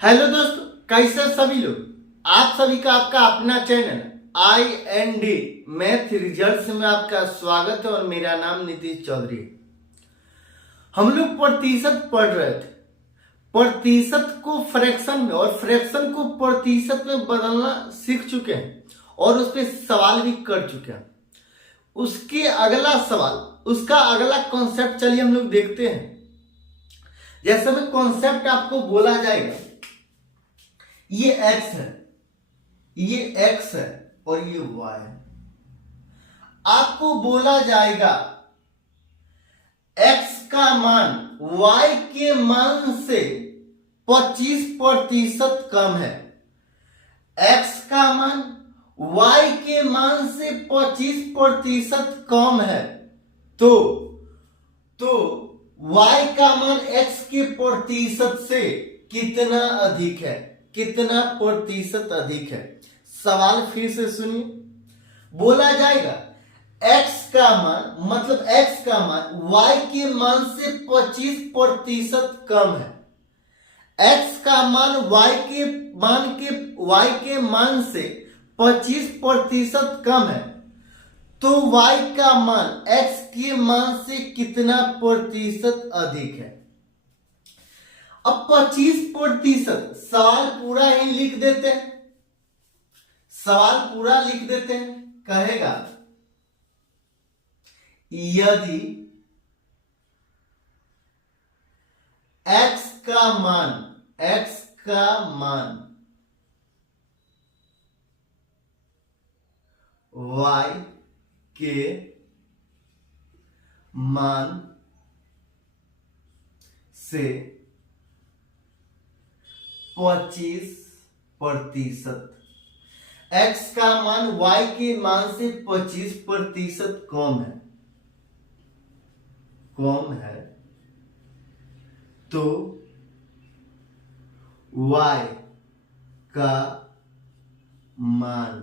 Hello दोस्तों, कैसे सभी लोग। आप सभी का आपका अपना चैनल IND मैथ रिजल्ट्स में आपका स्वागत है और मेरा नाम नीतीश चौधरी है। हम लोग प्रतिशत पढ़ रहे थे। प्रतिशत को फ्रैक्शन में और फ्रैक्शन को प्रतिशत में बदलना सीख चुके हैं और उस पर सवाल भी कर चुके हैं। उसके अगला सवाल, उसका अगला कॉन्सेप्ट चलिए हम लोग देखते हैं। जैसे में कॉन्सेप्ट आपको बोला जाएगा, ये x है, ये x है और ये y है। आपको बोला जाएगा x का मान y के मान से 25% कम है। x का मान y के मान से 25% कम है तो y का मान x के प्रतिशत से कितना अधिक है, कितना प्रतिशत अधिक है। सवाल फिर से सुनिए। बोला जाएगा x का मान, मतलब x का मान y के मान से 25% कम है। x का मान y के मान से 25% कम है तो y का मान x के मान से कितना प्रतिशत अधिक है। अब 25%, सवाल पूरा ही लिख देते हैं। सवाल पूरा लिख देते हैं। कहेगा यदि x का मान y के मान से 25%, x का मान y के मान से 25% कम है तो y का मान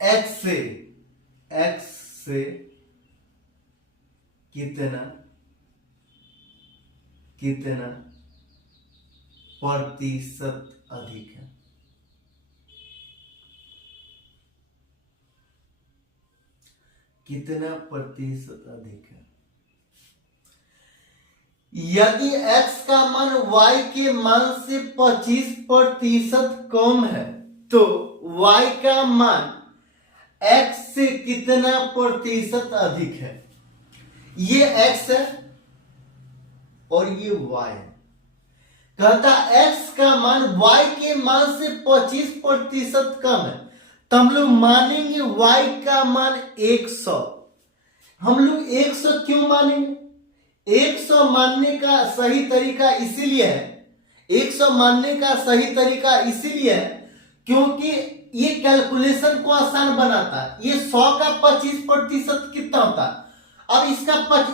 x से कितना प्रतिशत अधिक है। कितना प्रतिशत अधिक है। यदि x का मान y के मान से 25% कम है तो y का मान x से कितना प्रतिशत अधिक है। ये x है और ये y है। कहता x का मान y के मान से 25% कम है तो हम लोग मानेंगे y का मान 100। हम लोग 100 क्यों मानेंगे? 100 मानने का सही तरीका इसीलिए है, 100 मानने का सही तरीका इसीलिए है क्योंकि ये कैलकुलेशन को आसान बनाता है। ये 100 का 25% कितना होता है? अब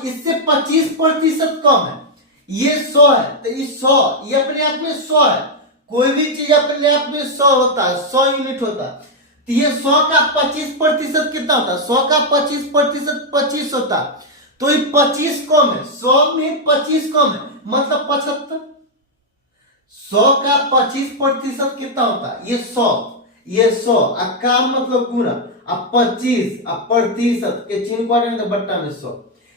इससे 25% कम है। ये 100 है तो ये 100, ये अपने आप में 100 है। कोई भी चीज अपने आप में 100 होता है, 100 यूनिट होता है। तो ये 100 का 25% कितना होता है? 100 का 25% 25 होता है तो ये 25 कम है। 100 में 25 कम है मतलब 75। 100 का 25% कितना होता है? ये 100, ये 100 का मतलब गुना, अब 25 अब प्रतिशत के चिन्ह को हटाएंगे तो बट्टा में 100।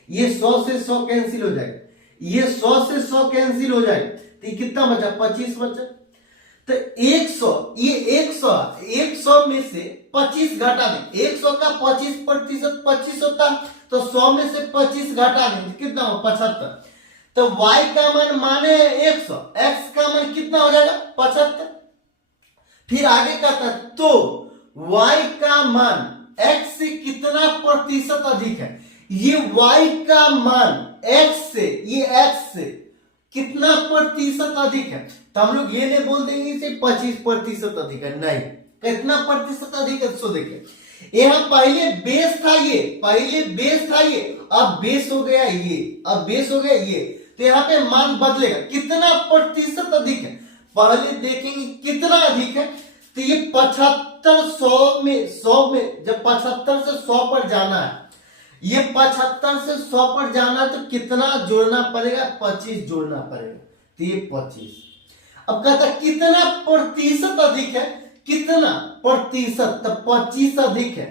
ये 100 से 100 कैंसिल हो जाएगा, ये 100 से 100 कैंसिल हो जाएगा तो ये कितना बचा? 25 बचा। तो 100, ये 100 में से 25 घटा दें। 100 का 25% 25 होता है तो 100 में से 25 घटा दें कितना हो? 75। तो y का मान माने 100, x का मान कितना हो जाएगा? 75। फिर आगे कहता है तो y का मान x से कितना प्रतिशत अधिक है। ये y का मान x से कितना प्रतिशत अधिक है तो हम लोग ये नहीं बोल देंगे इसे 25% अधिक है, नहीं। कितना प्रतिशत अधिक है सो देखिए, यहां पहले बेस था ये, अब बेस हो गया ये, तो यहाँ पे मान बदलेगा। कितना प्रतिशत अधिक है पहले देखेंगे कितना अधिक है तो ये 75 100 में जब 75 से 100 पर जाना है ये 75 से 100 पर जाना तो कितना जोड़ना पड़ेगा? 25 जोड़ना पड़ेगा, तो ये 25। अब कहता है कितना प्रतिशत अधिक है? कितना प्रतिशत? तो 25 अधिक है।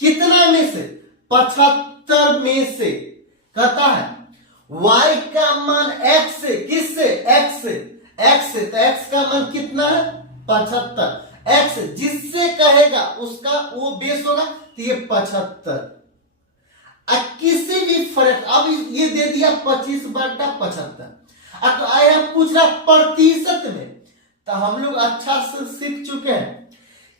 कितना में से? 75 में से। कहता है y का मान x से, किससे? x से, x से, तो x का मान कितना है? 75। x जिससे कहेगा उसका वो बेस होगा, तो ये 75। किसी भी फर्क, अब ये दे दिया 25/75। अब आया पूछ रहा प्रतिशत में, तो हम लोग अच्छा से सीख चुके हैं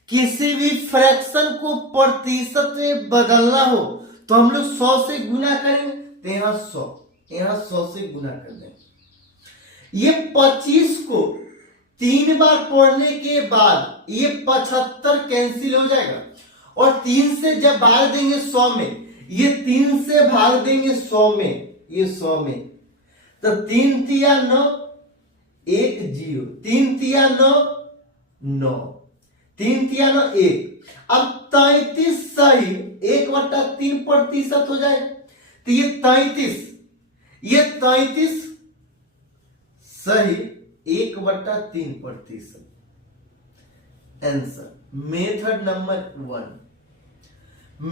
किसी भी फ्रैक्शन को प्रतिशत में बदलना हो तो हम लोग 100 से गुना करेंगे, तो यहाँ 100 से गुना कर देंगे। ये 25 को 3 बार पढ़ने के बाद ये 75 कैंसिल हो जाएगा, और 3 से जब भाग देंगे 100 में, ये 3 से भाग देंगे 100 में, ये 100 में, तो 3 तिया 9, 1 0, 3 तिया 9, 9, 3 तिया 9 1। अब 33 सही 1/3 प्रतिशत हो जाएगा, तो ये 33 सही 1/3 प्रतिशत। Answer method number 1।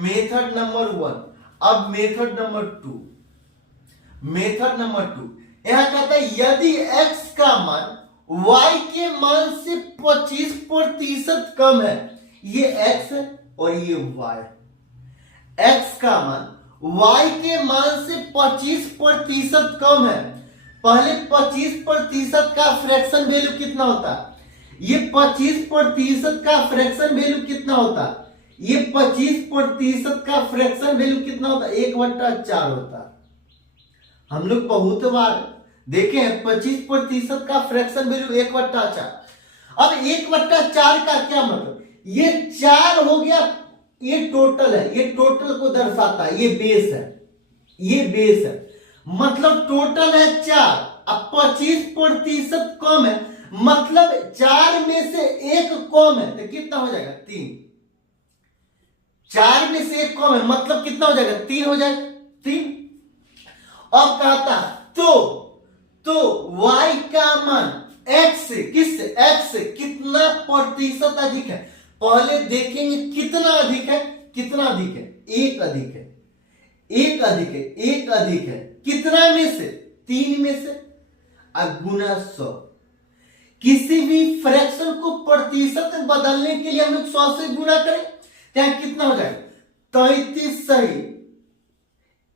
Method number 1। अब मेथड नंबर 2। मेथड नंबर 2 यहां कहता है यदि x का मान y के मान से 25% कम है, ये x है और ये y। x का मान y के मान से 25% कम है। पहले 25% का फ्रैक्शन वैल्यू कितना होता है? ये 25% का फ्रैक्शन वैल्यू कितना होता है? ये 25% का फ्रैक्शन वैल्यू कितना होता है? 1/4 होता है। हम लोग बहुत बार देखे हैं 25% का फ्रैक्शन वैल्यू 1/4। अब 1/4 का क्या मतलब? ये 4 हो गया, ये टोटल है, ये टोटल को दर्शाता है, ये बेस है, ये बेस है, मतलब टोटल है 4। अब 25% कम है, मतलब 4 में से 1 कम है, तो कितना हो जाएगा? 3। 4 में से 1 कम है, मतलब कितना हो जाएगा? 3 हो जाएगा, 3। अब कहता तो y का मान x से, किससे? x से कितना प्रतिशत अधिक है? पहले देखेंगे कितना अधिक है, कितना अधिक है? 1 अधिक है, 1 अधिक है, 1 अधिक है, कितना में से? 3 में से, गुना 100। किसी भी फ्रैक्शन को प्रतिशत में बदलने के लिए हम लोग 100 से गुना करें, क्या कितना हो जाएगा? 33 सही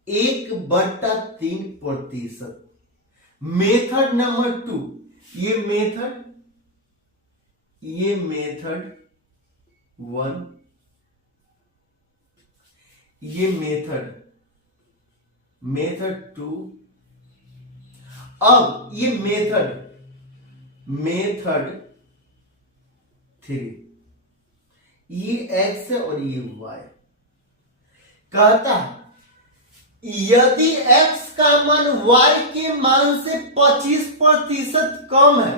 1/3 प्रतिशत। Method number 2। ये मेथड 1, ये मेथड 2। अब ये मेथड 3। ये x है और ये y। कहता है यदि x का मान y के मान से 25% कम है,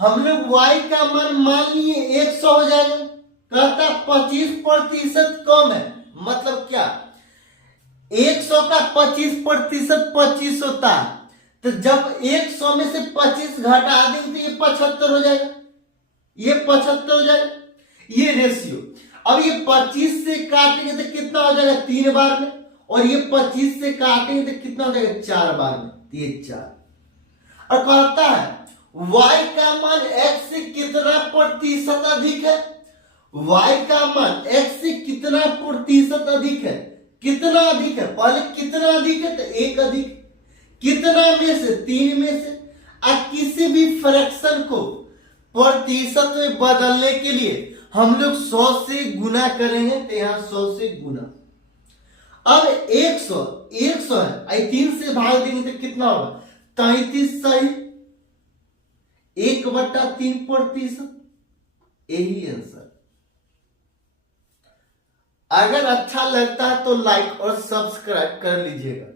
हम लोग y का मान लिए 100 हो जाएगा। कहता 25% कम है, मतलब क्या? 100 का 25% 25 होता है, तो जब 100 में से 25 घटा देंगे तो ये 75 हो जाएगा, ये 75 हो जाएगा, ये रेशियो। अब ये 25 से काटेंगे तो कितना हो जाएगा? 3 बार में, और ये 25 से काटेंगे तो कितना हो जाएगा? 4 बार में, तो ये 4। और कहता है y का मान x से कितना प्रतिशत अधिक है? y का मान x से कितना प्रतिशत अधिक है? कितना अधिक है? पहले कितना अधिक है? तो 1 अधिक। कितना में से? 3 में से। अब किसी भी फ्रैक्शन को प्रतिशत में बदलने के लिए हम लोग 100 से गुना करेंगे, तो यहां 100 से गुना। अब 100 है, 3 से भाग देंगे तो कितना होगा? 33 सही 1/3 प्रतिशत। यही आंसर। अगर अच्छा लगता है तो लाइक और सब्सक्राइब कर लीजिएगा।